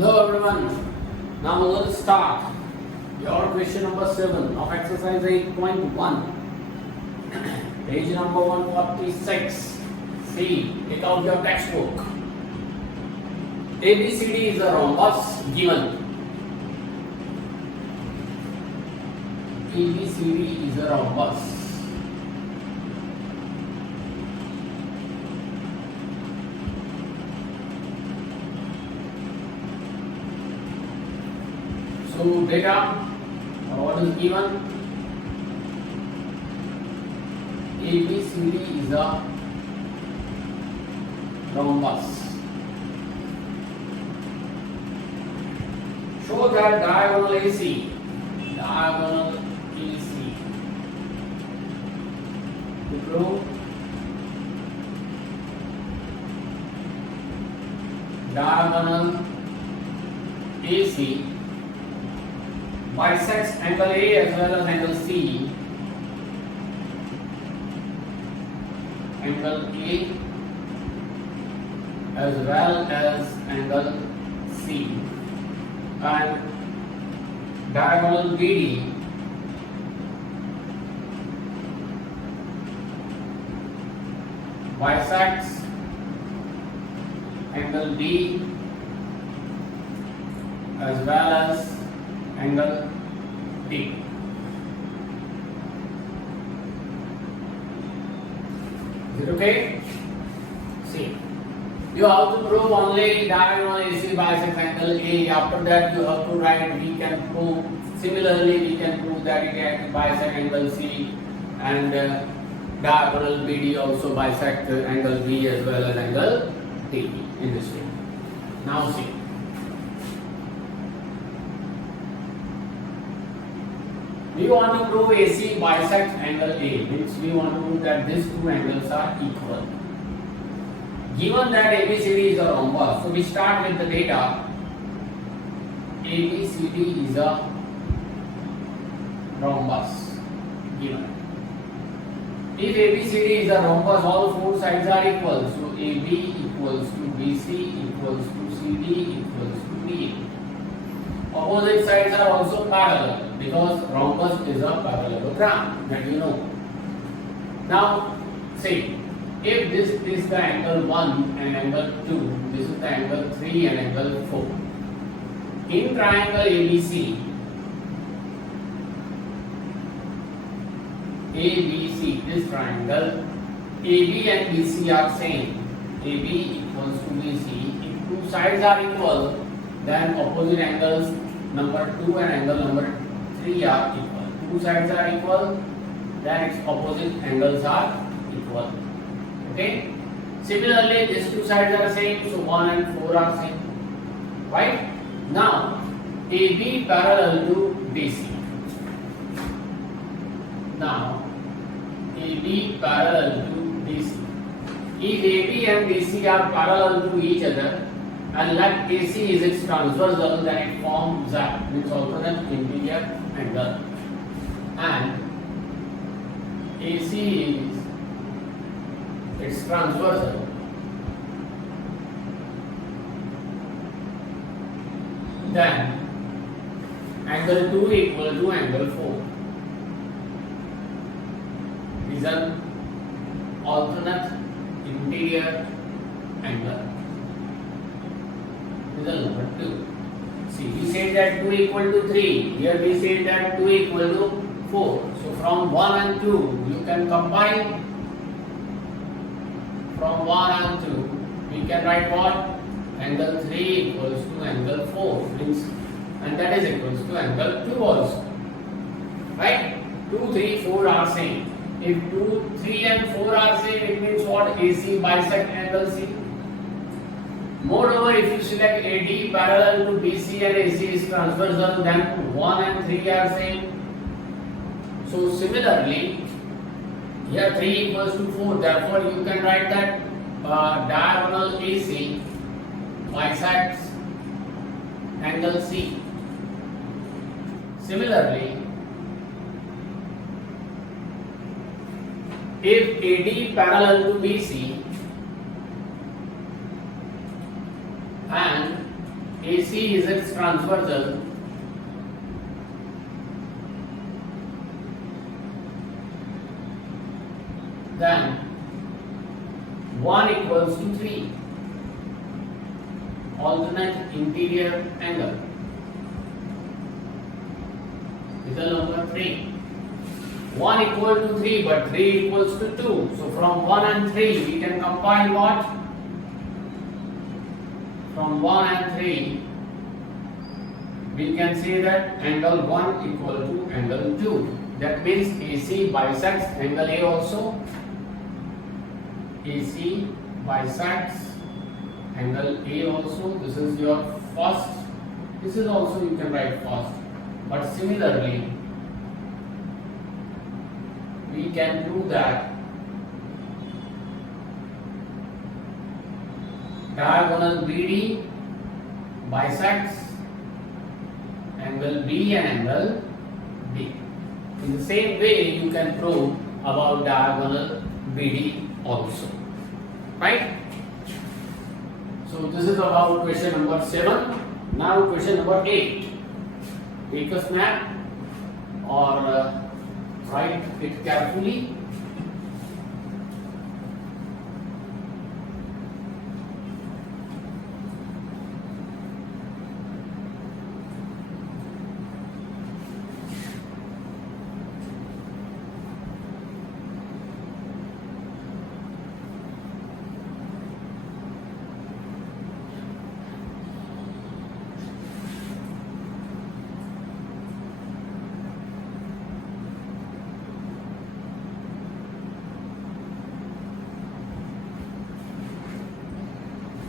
Hello everyone. Now let's start your question number 7 of exercise 8.1. Page number 146. See, take out your textbook. ABCD is a rhombus given. ABCD is a rhombus. So data, what is given? ABCD is a rhombus. Show that diagonal AC to prove diagonal AC bisects angle A as well as angle C. Angle A as well as angle C. And diagonal BD bisects angle D as well as angle D. Is it okay? See, you have to prove only diagonal AC bisects angle A. After that, you have to write. We can prove. Similarly, we can prove that it can bisect angle C, and diagonal BD also bisect angle B as well as angle D in this way. Now see. We want to prove AC bisects angle A, means we want to prove that these two angles are equal. Given that ABCD is a rhombus, so we start with the data. ABCD is a rhombus given. If ABCD is a rhombus, all four sides are equal. So AB equals to BC equals to CD equals to DA. Opposite sides are also parallel because rhombus is a parallelogram, that you know. Now, see, if this is the angle 1 and angle 2, this is the angle 3 and angle 4. In triangle ABC, this triangle, AB and BC are same. AB equals to BC. If two sides are equal, then opposite angles number 2 and angle number 3 are equal. Two sides are equal, then its opposite angles are equal. Okay? Similarly, these two sides are same, so 1 and 4 are same. Right? Now, AB parallel to BC. Now, AB parallel to BC. If AB and BC are parallel to each other, and like AC is its transversal, then it forms ZAP, means alternate interior angle. And AC is its transversal. Then angle 2 equal to angle 4 is an alternate interior angle. Result number 2. See, we said that 2 equal to 3. Here we said that 2 equal to 4. So from 1 and 2, you can combine. From 1 and 2, we can write what? Angle 3 equals to angle 4. Means, and that is equals to angle 2 also. Right? 2, 3, 4 are same. If 2, 3 and 4 are same, it means what? AC bisect angle C. Moreover, if you select AD parallel to BC and AC is transversal, then 1 and 3 are same. So similarly, here 3 equals to 4. Therefore, you can write that diagonal AC bisects angle C. Similarly, if AD parallel to BC and AC is its transversal, then 1 equals to 3. Alternate interior angle. Result number 3. 1 equal to 3, but 3 equals to 2. So from 1 and 3 we can combine what? From 1 and 3 we can say that angle 1 equal to angle 2. That means AC bisects angle A also. AC bisects angle A also. This is your first. This is also you can write first. But similarly, we can prove that diagonal BD bisects angle B and angle D. In the same way, you can prove about diagonal BD also. Right? So this is about question number 7. Now question number 8. Take a snap or write it carefully.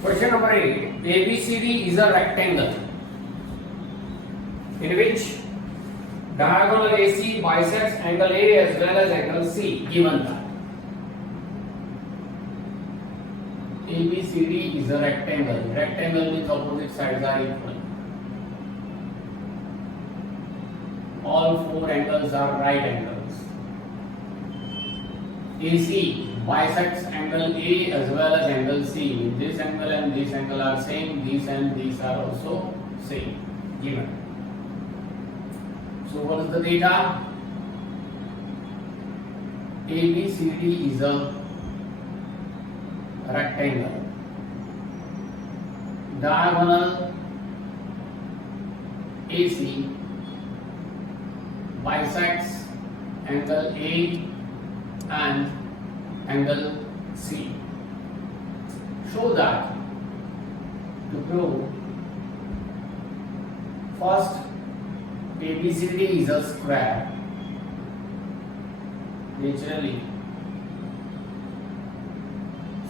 Question number 8. ABCD is a rectangle in which diagonal AC bisects angle A as well as angle C. Given that ABCD is a rectangle. Rectangle means opposite sides are equal. All 4 angles are right angles. AC bisects angle A as well as angle C. This angle and this angle are same. These and these are also same. Given. So what is the data? ABCD is a rectangle. Diagonal AC bisects angle A and angle C. Show that to prove first ABCD is a square naturally.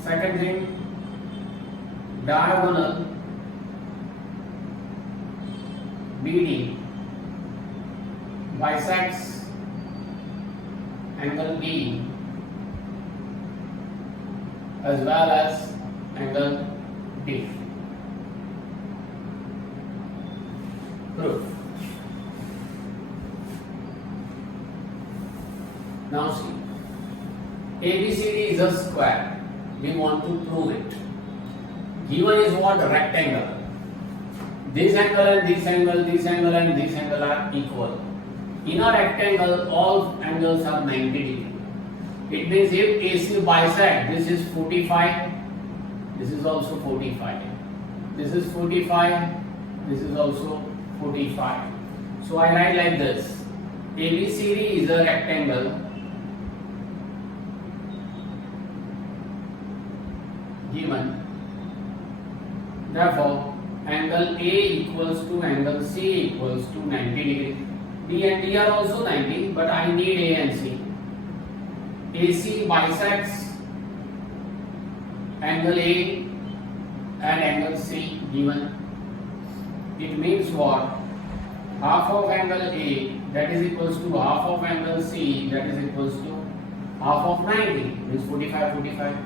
Second thing, diagonal BD bisects angle B as well as angle D. Proof. Now see, ABCD is a square. We want to prove it. Given is what? Rectangle. This angle and this angle, this angle and this angle are equal. In a rectangle, all angles are 90 degrees. It means if AC bisect, this is 45, this is also 45. This is 45, this is also 45. So I write like this. ABCD is a rectangle given. Therefore, angle A equals to angle C equals to 90 degrees. D and D are also 90, but I need A and C. AC bisects angle A and angle C given. It means what? Half of angle A, that is equals to half of angle C, that is equals to half of 90, means 45, 45.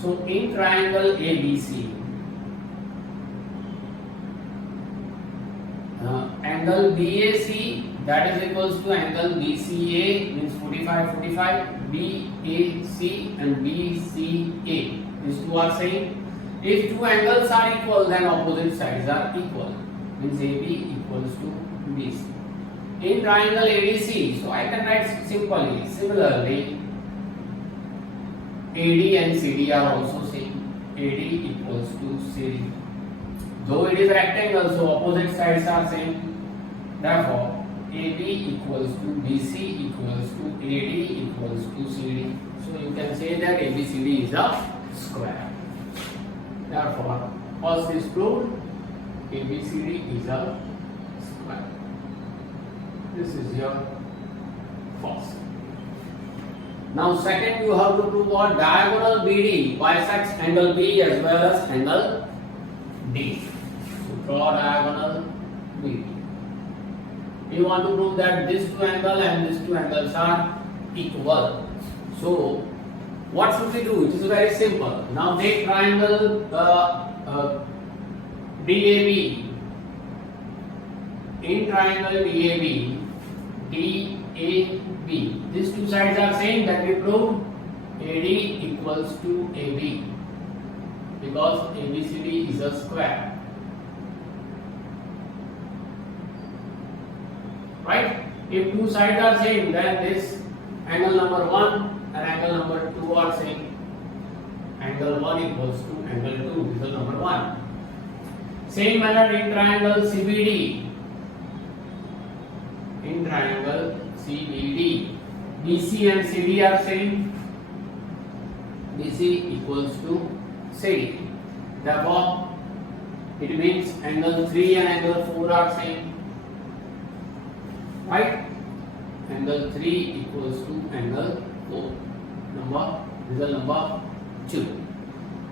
So in triangle ABC, angle BAC, that is equals to angle BCA, means 45, 45, BAC and BCA. These two are same. If two angles are equal, then opposite sides are equal. means AB equals to BC. In triangle ABC, so I can write simply. Similarly, AD and CD are also same. AD equals to CD. Though it is rectangle, so opposite sides are same. Therefore, AB equals to BC equals to AD equals to CD. So you can say that ABCD is a square. Therefore, first is proved, ABCD is a square. This is your first. Now second, you have to prove what? Diagonal BD bisects angle B as well as angle D. So draw diagonal BD. You want to prove that this two angle and these two angles are equal. So what should we do? It is very simple. Now take triangle DAB. In triangle DAB, these two sides are same, that we proved. AD equals to AB because ABCD is a square. Right? If two sides are same, then this angle number 1 and angle number 2 are same. Angle 1 equals to angle 2, this is number 1. Same manner in triangle CBD. In triangle CBD, BC and CD are same. BC equals to CD. Therefore, it means angle 3 and angle 4 are same. Right? Angle 3 equals to angle 4. Result number 2.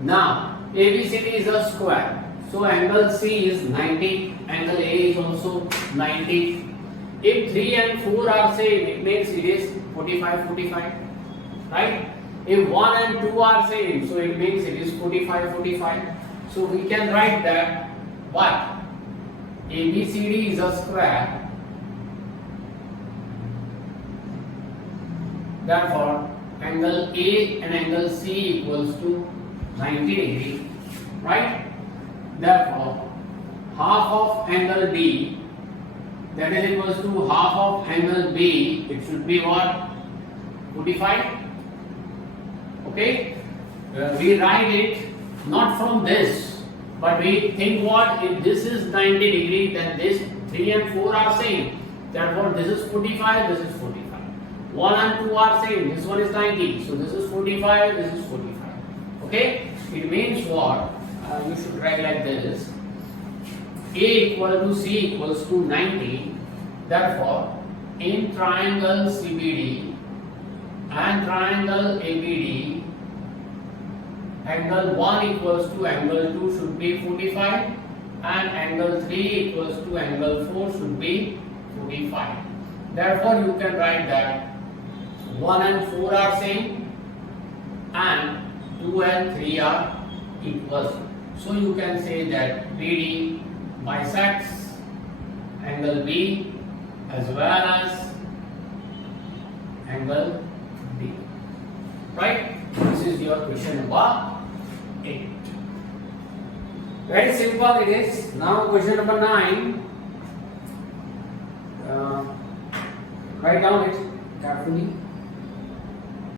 Now, ABCD is a square. So, angle C is 90. Angle A is also 90. If 3 and 4 are same, it means it is 45, 45. Right? If 1 and 2 are same, so it means it is 45, 45. So, we can write that what? ABCD is a square. Therefore, angle A and angle C equals to 90 degree, right? Therefore, half of angle D, that is equals to half of angle B, it should be what? 45. Okay? We write it not from this, but we think what? If this is 90 degree, then this 3 and 4 are same. Therefore, this is 45, this is 45. 1 and 2 are same. This one is 90. So this is 45, this is 45. Okay? It means what? You should write like this. A equal to C equals to 90. Therefore, in triangle CBD and triangle ABD, angle 1 equals to angle 2 should be 45 and angle 3 equals to angle 4 should be 45. Therefore, you can write that 1 and 4 are same and 2 and 3 are equal. So you can say that BD bisects angle B as well as angle D. Right? This is your question number 8. Very simple it is. Now question number 9. Write down it carefully.